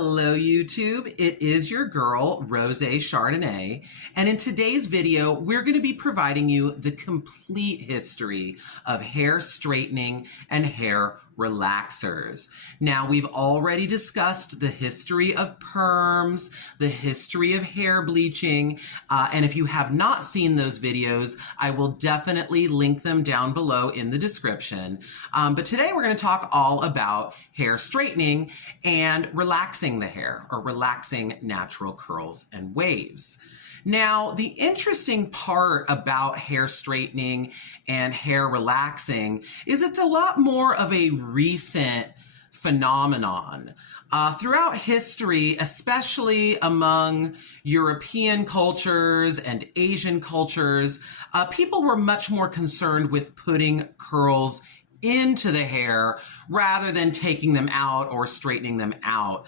Hello YouTube, it is your girl Rose Chardonnay, and in today's video we're going to be providing you the complete history of hair straightening and hair relaxers. Now, we've already discussed the history of perms, the history of hair bleaching, and if you have not seen those videos, I will definitely link them down below in the description. But today we're going to talk all about hair straightening and relaxing the hair, or relaxing natural curls and waves. Now, the interesting part about hair straightening and hair relaxing is it's a lot more of a recent phenomenon. Throughout history, especially among European cultures and Asian cultures, people were much more concerned with putting curls into the hair rather than taking them out or straightening them out.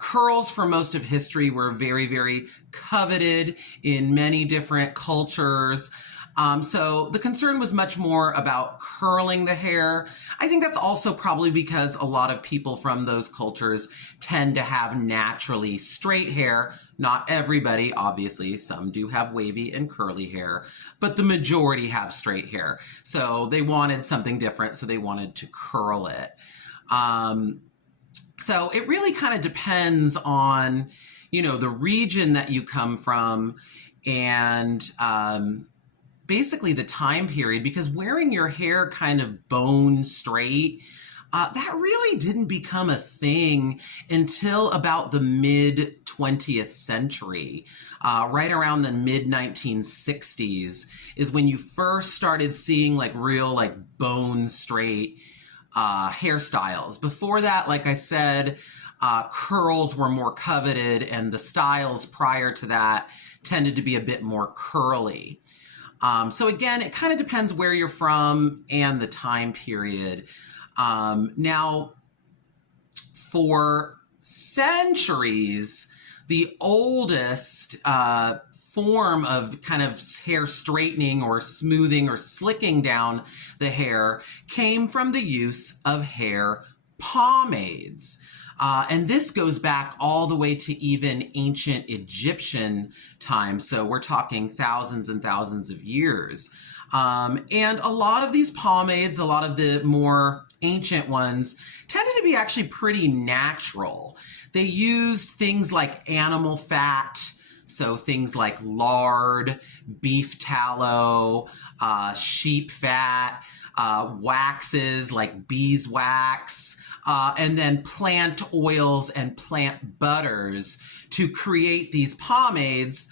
Curls for most of history were very, very coveted in many different cultures. So the concern was much more about curling the hair. I think that's also probably because a lot of people from those cultures tend to have naturally straight hair. Not everybody, obviously, some do have wavy and curly hair, but the majority have straight hair. So they wanted something different, so they wanted to curl it. So it really kind of depends on, the region that you come from and basically the time period, because wearing your hair kind of bone straight, that really didn't become a thing until about the mid 20th century. Right around the mid 1960s is when you first started seeing real bone straight hairstyles. Before that, like I said, curls were more coveted, and the styles prior to that tended to be a bit more curly. So again, it kind of depends where you're from and the time period. Now, for centuries, the oldest form of kind of hair straightening or smoothing or slicking down the hair came from the use of hair pomades. And this goes back all the way to even ancient Egyptian times. So we're talking thousands and thousands of years. And a lot of these pomades, a lot of the more ancient ones, tended to be actually pretty natural. They used things like animal fat, so things like lard, beef tallow, sheep fat, waxes like beeswax, and then plant oils and plant butters to create these pomades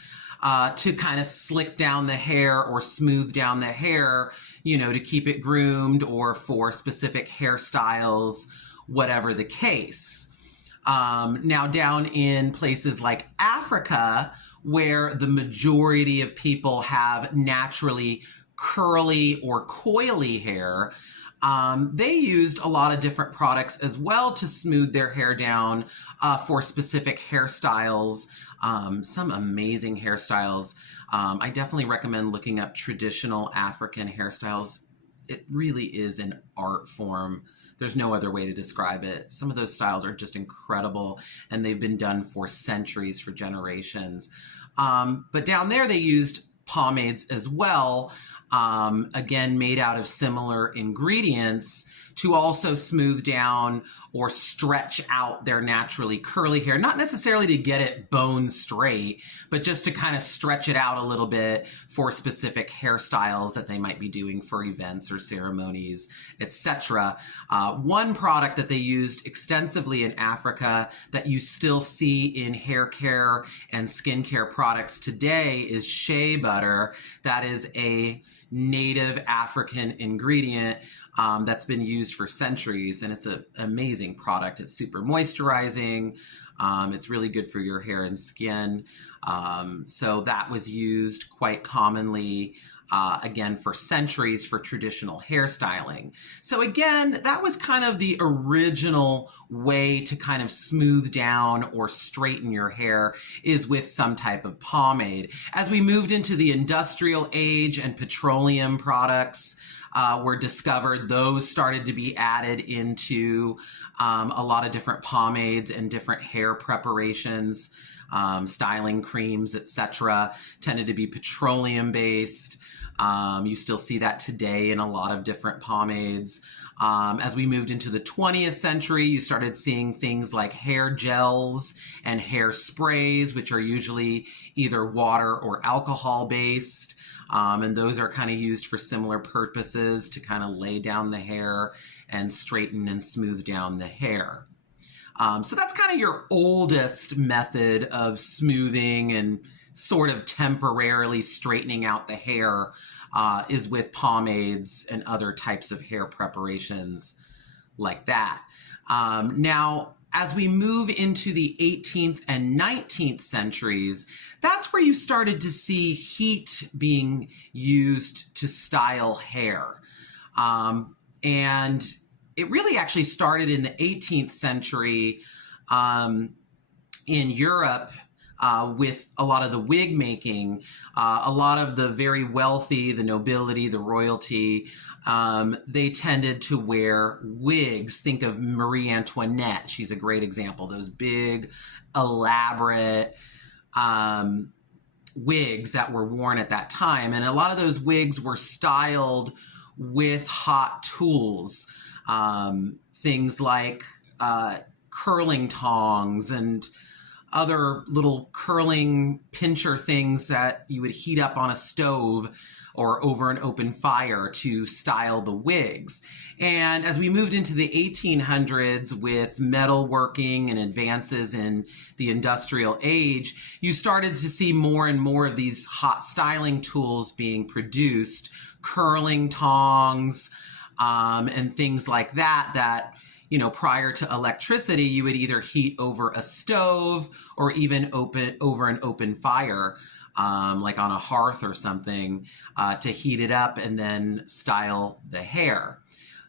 to kind of slick down the hair or smooth down the hair, to keep it groomed or for specific hairstyles, whatever the case. Now, down in places like Africa, where the majority of people have naturally curly or coily hair, they used a lot of different products as well to smooth their hair down for specific hairstyles. Some amazing hairstyles. I definitely recommend looking up traditional African hairstyles. It really is an art form. There's no other way to describe it. Some of those styles are just incredible, and they've been done for centuries, for generations. But down there they used pomades as well, again, made out of similar ingredients to also smooth down or stretch out their naturally curly hair. Not necessarily to get it bone straight, but just to kind of stretch it out a little bit for specific hairstyles that they might be doing for events or ceremonies, etc. One product that they used extensively in Africa that you still see in hair care and skincare products today is shea butter. That is a native African ingredient that's been used for centuries, and it's an amazing product. It's super moisturizing. It's really good for your hair and skin. So that was used quite commonly again, for centuries for traditional hairstyling. So again, that was kind of the original way to kind of smooth down or straighten your hair, is with some type of pomade. As we moved into the industrial age and petroleum products were discovered, those started to be added into a lot of different pomades and different hair preparations. Styling creams, etc., tended to be petroleum based. You still see that today in a lot of different pomades. As we moved into the 20th century, you started seeing things like hair gels and hair sprays, which are usually either water or alcohol based. And those are kind of used for similar purposes, to kind of lay down the hair and straighten and smooth down the hair. So that's kind of your oldest method of smoothing and sort of temporarily straightening out the hair, is with pomades and other types of hair preparations like that. Now, as we move into the 18th and 19th centuries, that's where you started to see heat being used to style hair. And it really actually started in the 18th century in Europe, with a lot of the wig making. A lot of the very wealthy, the nobility, the royalty, they tended to wear wigs. Think of Marie Antoinette. She's a great example. Those big, elaborate wigs that were worn at that time. And a lot of those wigs were styled with hot tools. Things like curling tongs and other little curling pincher things that you would heat up on a stove or over an open fire to style the wigs. And as we moved into the 1800s with metalworking and advances in the industrial age, you started to see more and more of these hot styling tools being produced, curling tongs, and things like that, you know, prior to electricity, you would either heat over a stove or even over an open fire, like on a hearth or something, to heat it up and then style the hair.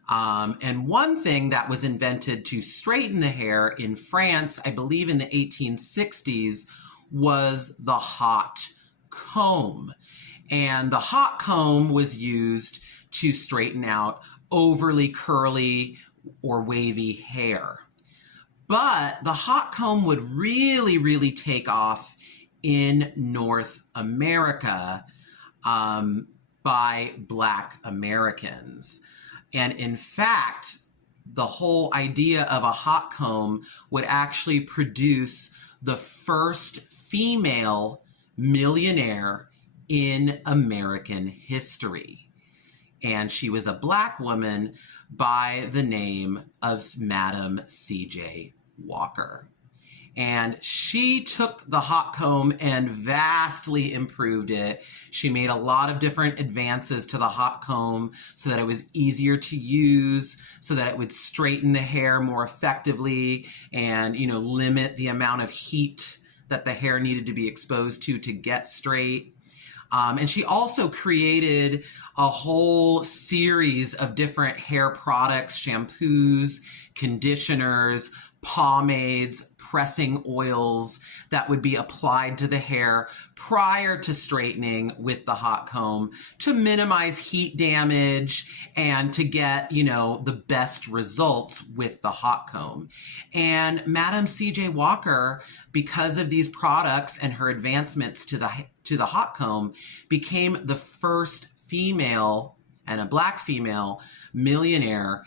And one thing that was invented to straighten the hair in France, I believe in the 1860s, was the hot comb. And the hot comb was used to straighten out overly curly or wavy hair. But the hot comb would really, really take off in North America by Black Americans. And in fact, the whole idea of a hot comb would actually produce the first female millionaire in American history. And she was a Black woman by the name of Madam C.J. Walker. And she took the hot comb and vastly improved it. She made a lot of different advances to the hot comb so that it was easier to use, so that it would straighten the hair more effectively and, you know, limit the amount of heat that the hair needed to be exposed to get straight. And she also created a whole series of different hair products, shampoos, conditioners, pomades, pressing oils that would be applied to the hair prior to straightening with the hot comb to minimize heat damage and to get, you know, the best results with the hot comb. And Madam C.J. Walker, because of these products and her advancements to the hot comb, became the first female, and a Black female, millionaire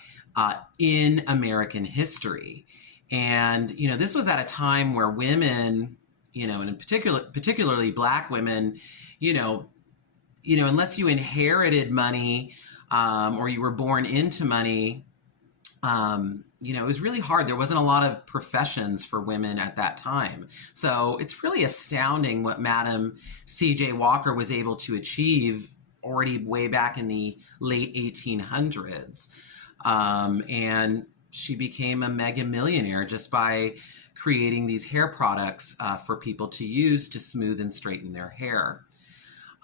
in American history. And, you know, this was at a time where women, you know, and in particularly Black women, you know, unless you inherited money or you were born into money, you know, it was really hard. There wasn't a lot of professions for women at that time. So it's really astounding what Madam C.J. Walker was able to achieve already way back in the late 1800s. And she became a mega millionaire just by creating these hair products for people to use to smooth and straighten their hair.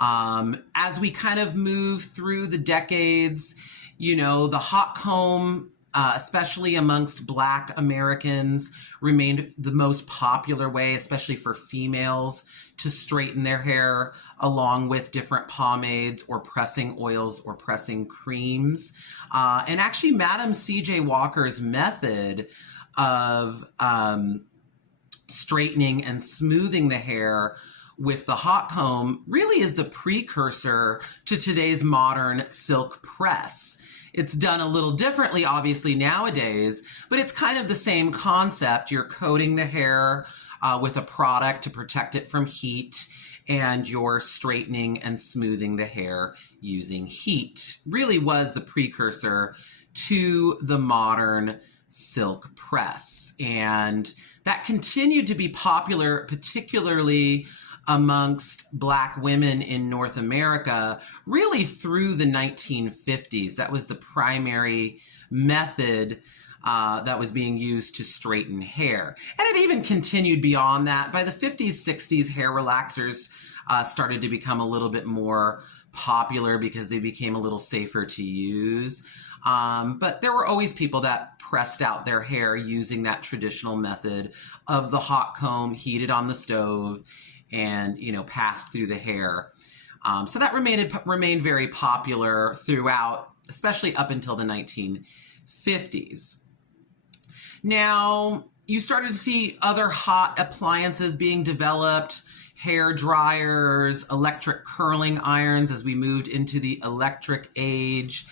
As we kind of move through the decades, the hot comb, especially amongst Black Americans, remained the most popular way, especially for females, to straighten their hair, along with different pomades or pressing oils or pressing creams. And actually, Madam C.J. Walker's method of straightening and smoothing the hair with the hot comb really is the precursor to today's modern silk press. It's done a little differently, obviously, nowadays, but it's kind of the same concept. You're coating the hair with a product to protect it from heat, and you're straightening and smoothing the hair using heat. Really was the precursor to the modern silk press. And that continued to be popular, particularly amongst Black women in North America, really through the 1950s. That was the primary method that was being used to straighten hair. And it even continued beyond that. By the 50s, 60s, hair relaxers started to become a little bit more popular because they became a little safer to use. But there were always people that pressed out their hair using that traditional method of the hot comb heated on the stove and, passed through the hair. So that remained very popular throughout, especially up until the 1950s. Now, you started to see other hot appliances being developed, hair dryers, electric curling irons as we moved into the electric age.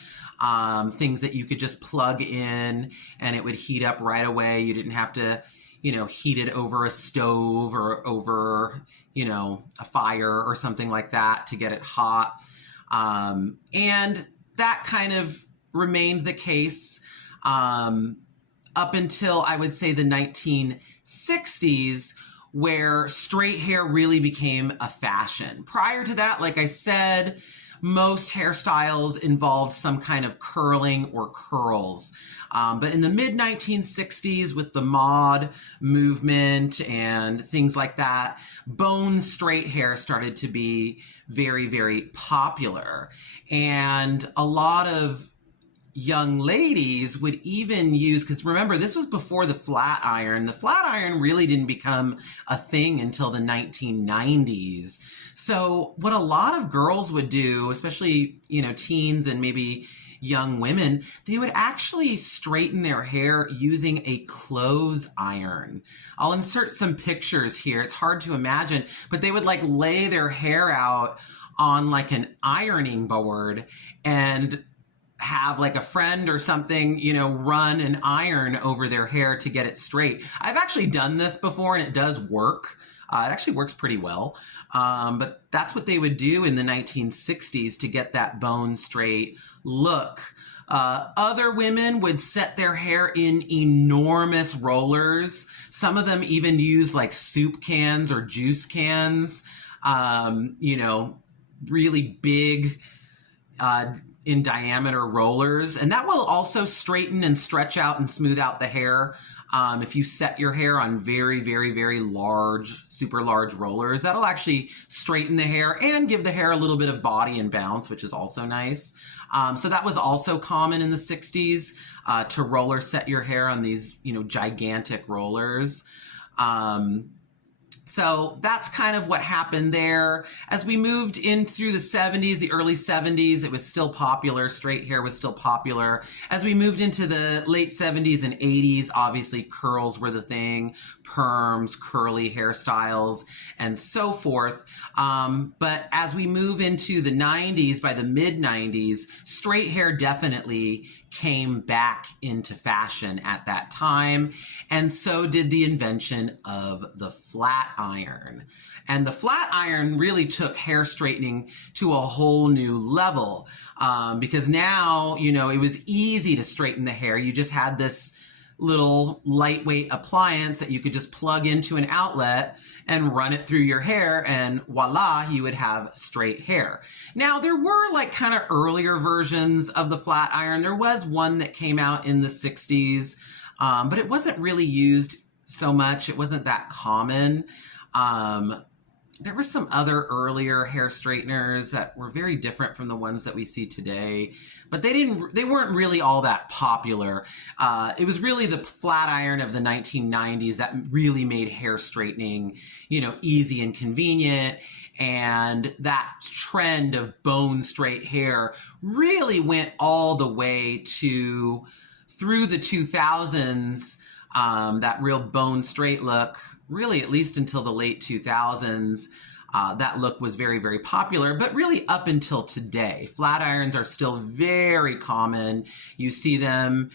Things that you could just plug in and it would heat up right away. You didn't have to, heat it over a stove or over, a fire or something like that to get it hot. And that kind of remained the case up until, I would say, the 1960s, where straight hair really became a fashion. Prior to that, like I said, most hairstyles involved some kind of curling or curls. But in the mid-1960s, with the mod movement and things like that, bone straight hair started to be very, very popular. And a lot of young ladies would even use, because remember, this was before the flat iron. The flat iron really didn't become a thing until the 1990s. So what a lot of girls would do, especially, teens and maybe young women, they would actually straighten their hair using a clothes iron. I'll insert some pictures here. It's hard to imagine, but they would lay their hair out on an ironing board and have a friend or something, run an iron over their hair to get it straight. I've actually done this before and it does work. It actually works pretty well. But that's what they would do in the 1960s to get that bone straight look. Other women would set their hair in enormous rollers. Some of them even use soup cans or juice cans, really big, in diameter rollers, and that will also straighten and stretch out and smooth out the hair. If you set your hair on very, very, very large, super large rollers, that'll actually straighten the hair and give the hair a little bit of body and bounce, which is also nice. So that was also common in the 60s, to roller set your hair on these, gigantic rollers. So that's kind of what happened there. As we moved in through the 70s, the early 70s, it was still popular. Straight hair was still popular. As we moved into the late 70s and 80s, obviously curls were the thing, perms, curly hairstyles, and so forth. But as we move into the 90s, by the mid-90s, straight hair definitely came back into fashion at that time, and so did the invention of the flat iron. And the flat iron really took hair straightening to a whole new level, because now, it was easy to straighten the hair. You just had this little lightweight appliance that you could just plug into an outlet and run it through your hair, and voila, you would have straight hair. Now, there were kind of earlier versions of the flat iron. There was one that came out in the 60s, but it wasn't really used so much. It wasn't that common. there were some other earlier hair straighteners that were very different from the ones that we see today, but they weren't really all that popular. It was really the flat iron of the 1990s that really made hair straightening, easy and convenient. And that trend of bone straight hair really went all the way through the 2000s. That real bone straight look, really at least until the late 2000s, that look was very, very popular, but really up until today. Flat irons are still very common. You see them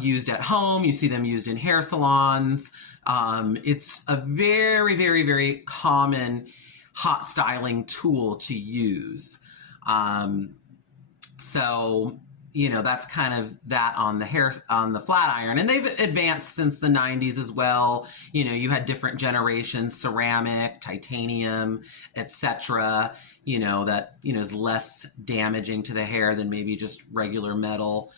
used at home. You see them used in hair salons. It's a very, very, very common hot styling tool to use. That's kind of that on the flat iron. And they've advanced since the 90s as well. You had different generations, ceramic, titanium, etc., that, is less damaging to the hair than maybe just regular metal,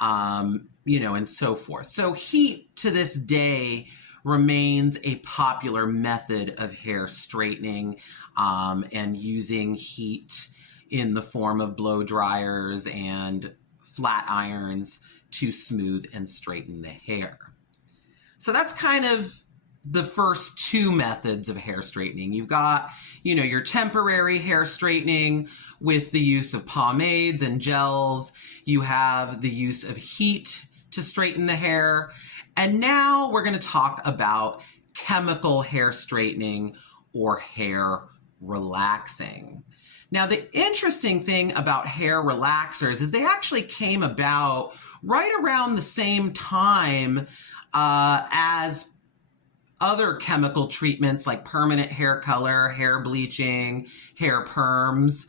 and so forth. So heat to this day remains a popular method of hair straightening, and using heat in the form of blow dryers and flat irons to smooth and straighten the hair. So that's kind of the first two methods of hair straightening. You've got, your temporary hair straightening with the use of pomades and gels. You have the use of heat to straighten the hair. And now we're going to talk about chemical hair straightening or hair relaxing. Now, the interesting thing about hair relaxers is they actually came about right around the same time as other chemical treatments like permanent hair color, hair bleaching, hair perms.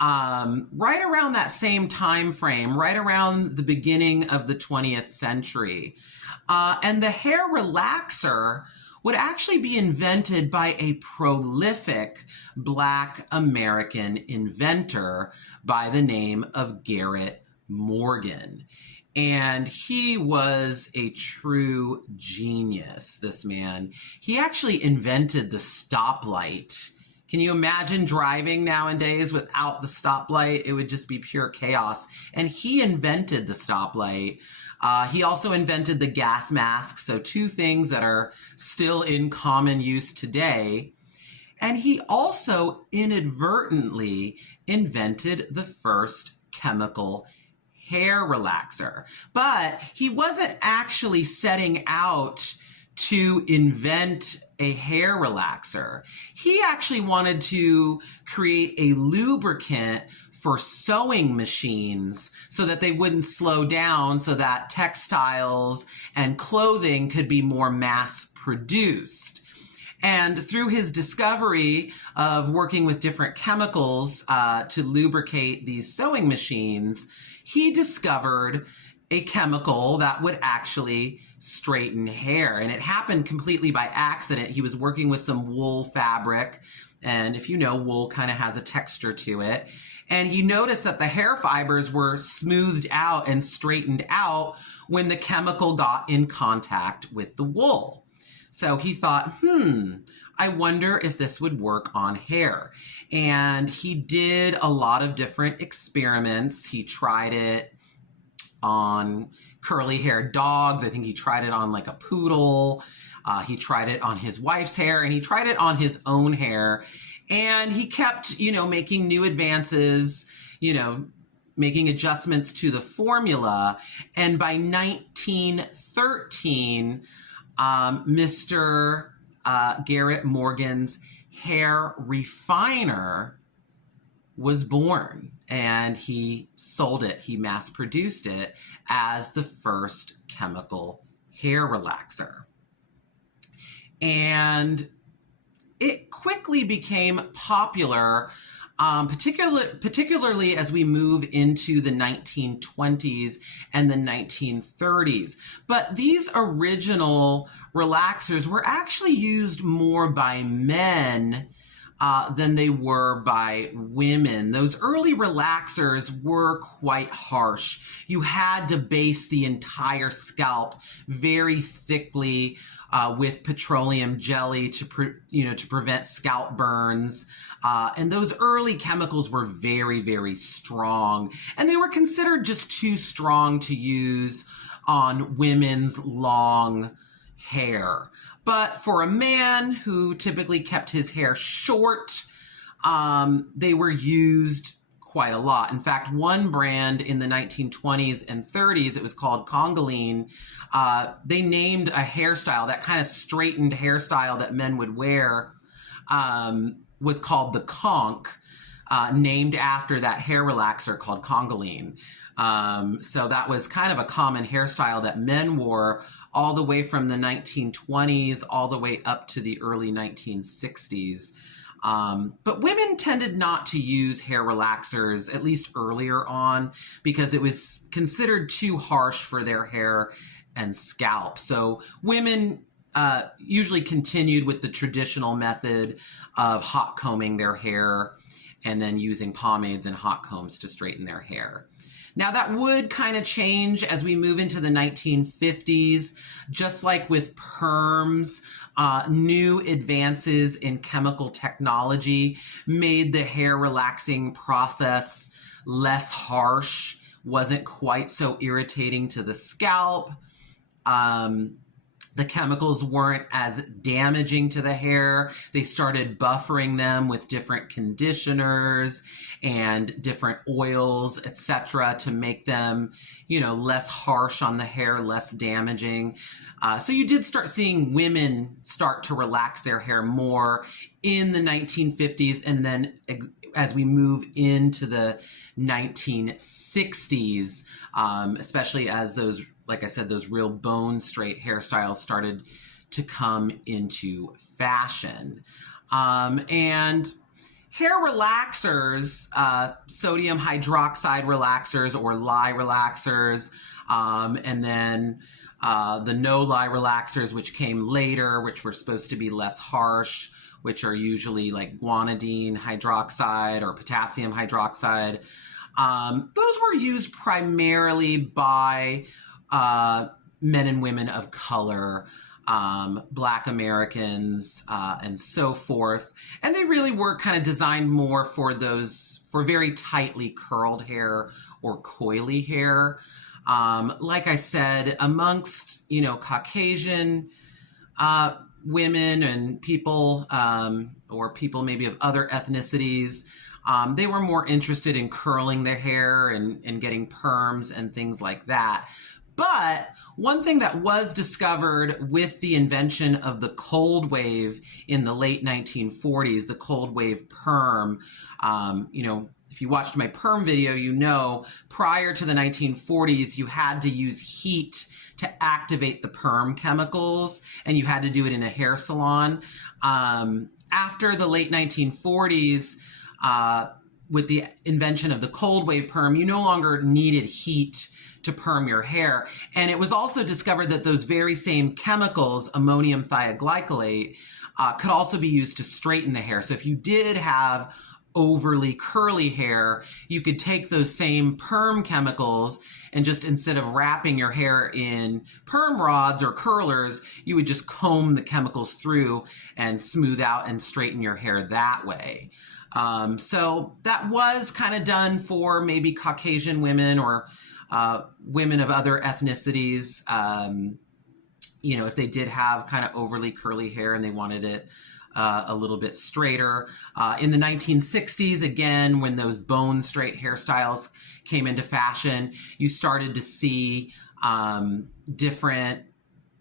Right around that same time frame, right around the beginning of the 20th century. And the hair relaxer would actually be invented by a prolific Black American inventor by the name of Garrett Morgan. And he was a true genius, this man. He actually invented the stoplight. Can you imagine driving nowadays without the stoplight? It would just be pure chaos. And he invented the stoplight. He also invented the gas mask, so two things that are still in common use today. And he also inadvertently invented the first chemical hair relaxer. But he wasn't actually setting out to invent a hair relaxer. He actually wanted to create a lubricant for sewing machines so that they wouldn't slow down, so that textiles and clothing could be more mass produced. And through his discovery of working with different chemicals to lubricate these sewing machines, he discovered a chemical that would actually straighten hair. And it happened completely by accident. He was working with some wool fabric. And if you know, wool kind of has a texture to it. And he noticed that the hair fibers were smoothed out and straightened out when the chemical got in contact with the wool. So he thought, I wonder if this would work on hair. And he did a lot of different experiments. He tried it on curly haired dogs. I think he tried it on like a poodle. He tried it on his wife's hair, and he tried it on his own hair. And he kept, making new advances, making adjustments to the formula. And by 1913, Mr. Garrett Morgan's hair refiner was born, and he sold it. He mass produced it as the first chemical hair relaxer. And it quickly became popular, particularly as we move into the 1920s and the 1930s. But these original relaxers were actually used more by men than they were by women. Those early relaxers were quite harsh. You had to base the entire scalp very thickly with petroleum jelly to prevent scalp burns. And those early chemicals were very, very strong, and they were considered just too strong to use on women's long hair. But for a man who typically kept his hair short, they were used quite a lot. In fact, one brand in the 1920s and 30s, it was called Congoline. They named a hairstyle, that kind of straightened hairstyle that men would wear, was called the conch, named after that hair relaxer called Congoline. So that was kind of a common hairstyle that men wore all the way from the 1920s all the way up to the early 1960s. But women tended not to use hair relaxers, at least earlier on, because it was considered too harsh for their hair and scalp. So women usually continued with the traditional method of hot combing their hair and then using pomades and hot combs to straighten their hair. Now that would kind of change as we move into the 1950s, just like with perms. New advances in chemical technology made the hair relaxing process less harsh, wasn't quite so irritating to the scalp. The chemicals weren't as damaging to the hair. They started buffering them with different conditioners and different oils, etc., to make them, less harsh on the hair, less damaging. So you did start seeing women start to relax their hair more in the 1950s, and then as we move into the 1960s, especially as those, like I said, those real bone straight hairstyles started to come into fashion. And hair relaxers, sodium hydroxide relaxers or lye relaxers, and then the no lye relaxers, which came later, which were supposed to be less harsh, which are usually like guanidine hydroxide or potassium hydroxide. Those were used primarily by men and women of color, Black Americans, and so forth. And they really were kind of designed more for very tightly curled hair or coily hair. Like I said, amongst, Caucasian women and people, or people maybe of other ethnicities, they were more interested in curling their hair and getting perms and things like that. But one thing that was discovered with the invention of the cold wave in the late 1940s, the cold wave perm, if you watched my perm video, prior to the 1940s, you had to use heat to activate the perm chemicals, and you had to do it in a hair salon. After the late 1940s, with the invention of the cold wave perm, you no longer needed heat to perm your hair. And it was also discovered that those very same chemicals, ammonium thioglycolate, could also be used to straighten the hair. So if you did have overly curly hair, you could take those same perm chemicals and just, instead of wrapping your hair in perm rods or curlers, you would just comb the chemicals through and smooth out and straighten your hair that way. So that was kind of done for maybe Caucasian women or women of other ethnicities, if they did have kind of overly curly hair and they wanted it a little bit straighter. In the 1960s, again, when those bone straight hairstyles came into fashion, you started to see different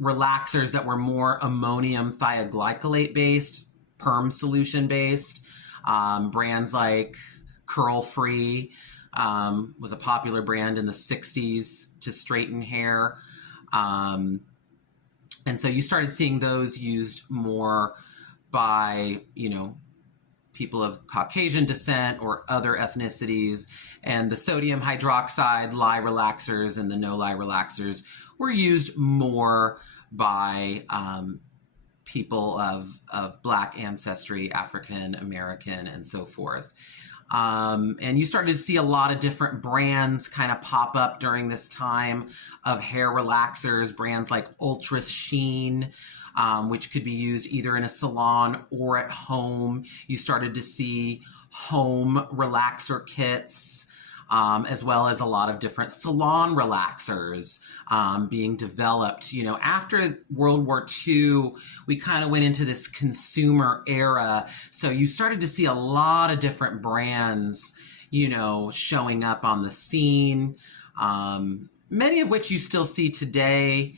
relaxers that were more ammonium thioglycolate based, perm solution based. Brands like Curl Free was a popular brand in the 60s to straighten hair. And so you started seeing those used more by, people of Caucasian descent or other ethnicities. And the sodium hydroxide lye relaxers and the no lye relaxers were used more by people of Black ancestry, African American, and so forth. And you started to see a lot of different brands kind of pop up during this time of hair relaxers, brands like Ultra Sheen, which could be used either in a salon or at home. You started to see home relaxer kits, as well as a lot of different salon relaxers being developed. You know, after World War II, we kind of went into this consumer era. So you started to see a lot of different brands, you know, showing up on the scene, many of which you still see today.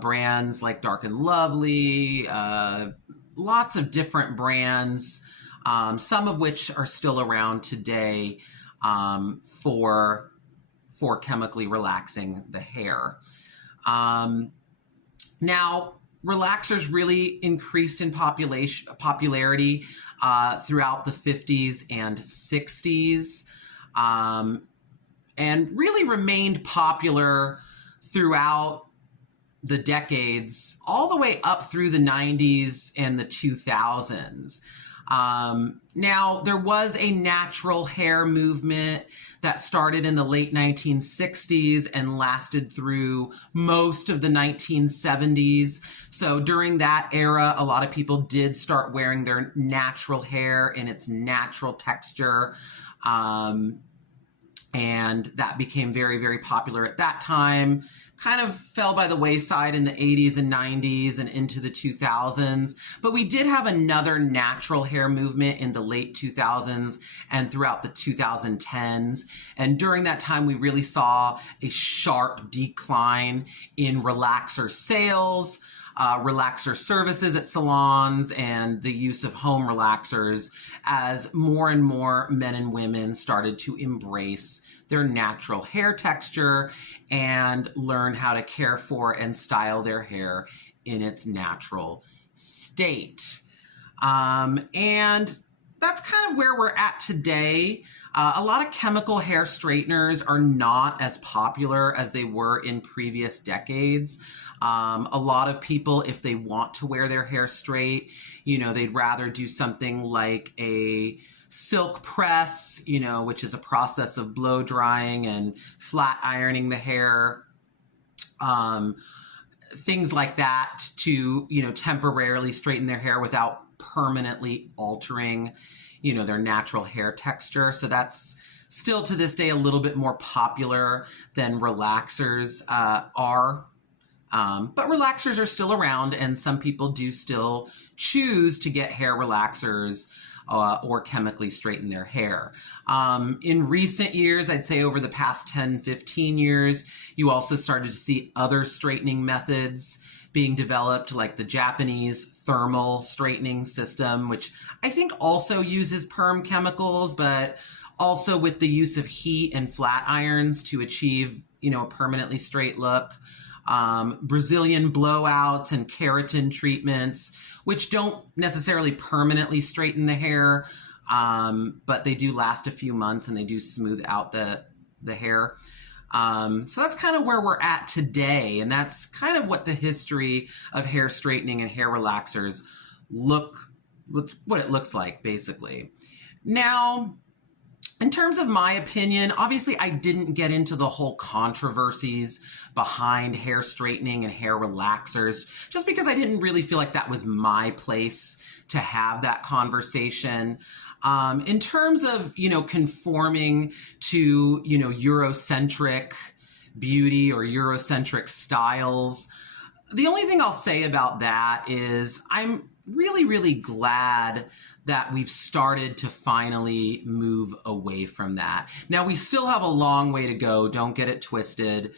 Brands like Dark and Lovely, lots of different brands, some of which are still around today. For chemically relaxing the hair. Now, relaxers really increased in popularity throughout the 50s and 60s, and really remained popular throughout the decades, all the way up through the 90s and the 2000s. Now, there was a natural hair movement that started in the late 1960s and lasted through most of the 1970s. So during that era, a lot of people did start wearing their natural hair in its natural texture. And that became very, very popular at that time. Kind of fell by the wayside in the 80s and 90s and into the 2000s. But we did have another natural hair movement in the late 2000s and throughout the 2010s. And during that time, we really saw a sharp decline in relaxer sales, relaxer services at salons, and the use of home relaxers as more and more men and women started to embrace their natural hair texture and learn how to care for and style their hair in its natural state. And that's kind of where we're at today. A lot of chemical hair straighteners are not as popular as they were in previous decades. A lot of people, if they want to wear their hair straight, you know, they'd rather do something like a silk press, you know, which is a process of blow drying and flat ironing the hair, things like that to, you know, temporarily straighten their hair without permanently altering, you know, their natural hair texture. So that's still to this day a little bit more popular than relaxers are. But relaxers are still around, and some people do still choose to get hair relaxers or chemically straighten their hair. In recent years, I'd say over the past 10, 15 years, you also started to see other straightening methods being developed, like the Japanese thermal straightening system, which I think also uses perm chemicals, but also with the use of heat and flat irons to achieve, you know, a permanently straight look. Brazilian blowouts and keratin treatments, which don't necessarily permanently straighten the hair, but they do last a few months and they do smooth out the hair. So that's kind of where we're at today. And that's kind of what the history of hair straightening and hair relaxers what it looks like, basically. Now, in terms of my opinion, obviously I didn't get into the whole controversies behind hair straightening and hair relaxers, just because I didn't really feel like that was my place to have that conversation. In terms of, you know, conforming to, you know, Eurocentric beauty or Eurocentric styles, the only thing I'll say about that is I'm really, really glad that we've started to finally move away from that. Now, we still have a long way to go. Don't get it twisted.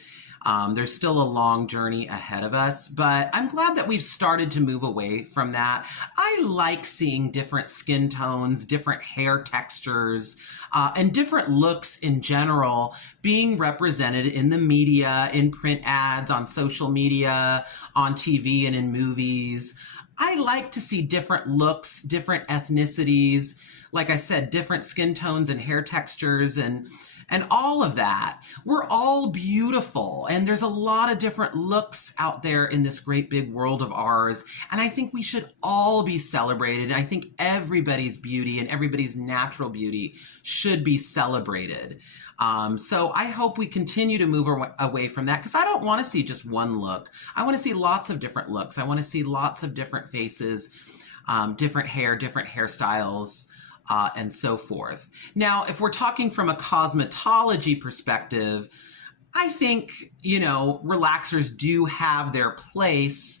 There's still a long journey ahead of us, but I'm glad that we've started to move away from that. I like seeing different skin tones, different hair textures, and different looks in general being represented in the media, in print ads, on social media, on TV, and in movies. I like to see different looks, different ethnicities, like I said, different skin tones and hair textures, and and all of that. We're all beautiful, and there's a lot of different looks out there in this great big world of ours, and I think we should all be celebrated. I think everybody's beauty and everybody's natural beauty should be celebrated. So I hope we continue to move away from that, because I don't want to see just one look. I want to see lots of different looks. I want to see lots of different faces, different hair, different hairstyles, and so forth. Now, if we're talking from a cosmetology perspective, I think, relaxers do have their place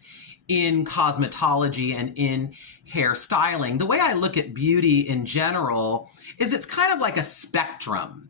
in cosmetology and in hairstyling. The way I look at beauty in general is it's kind of like a spectrum.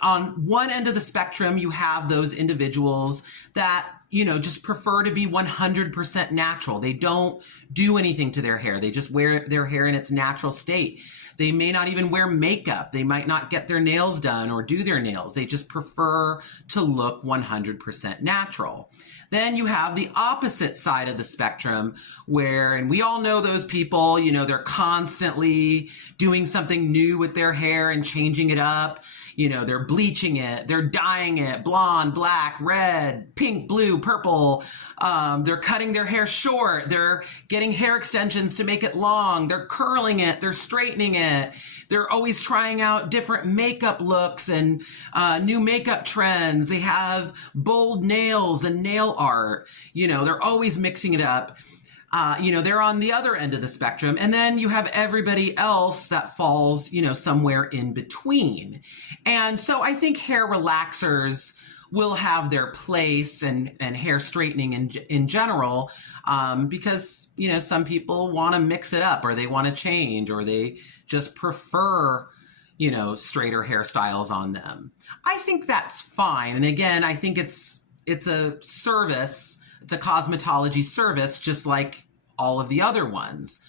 On one end of the spectrum, you have those individuals that, just prefer to be 100% natural. They don't do anything to their hair. They just wear their hair in its natural state. They may not even wear makeup. They might not get their nails done or do their nails. They just prefer to look 100% natural. Then you have the opposite side of the spectrum where, and we all know those people, they're constantly doing something new with their hair and changing it up. They're bleaching it, they're dyeing it, blonde, black, red, pink, blue, purple. They're cutting their hair short. They're getting hair extensions to make it long. They're curling it. They're straightening it. They're always trying out different makeup looks and new makeup trends. They have bold nails and nail art. They're always mixing it up. They're on the other end of the spectrum. And then you have everybody else that falls, somewhere in between. And so I think hair relaxers will have their place, and hair straightening in general, because, some people want to mix it up, or they want to change, or they just prefer, straighter hairstyles on them. I think that's fine. And again, I think it's a service. It's a cosmetology service, just like all of the other ones.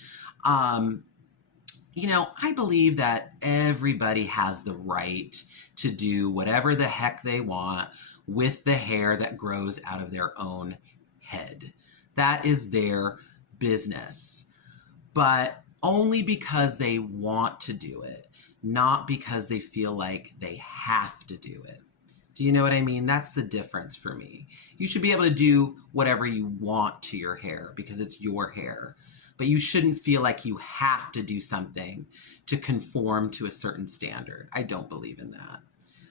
I believe that everybody has the right to do whatever the heck they want with the hair that grows out of their own head. That is their business, but only because they want to do it, not because they feel like they have to do it. Do you know what I mean? That's the difference for me. You should be able to do whatever you want to your hair because it's your hair, but you shouldn't feel like you have to do something to conform to a certain standard. I don't believe in that.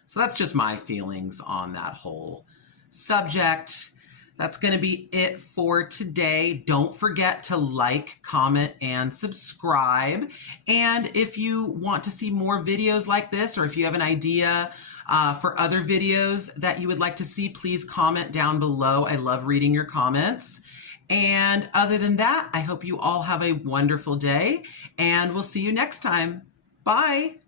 So that's just my feelings on that whole subject. That's going to be it for today. Don't forget to like, comment, and subscribe. And if you want to see more videos like this, or if you have an idea for other videos that you would like to see, please comment down below. I love reading your comments. And other than that, I hope you all have a wonderful day, and we'll see you next time. Bye.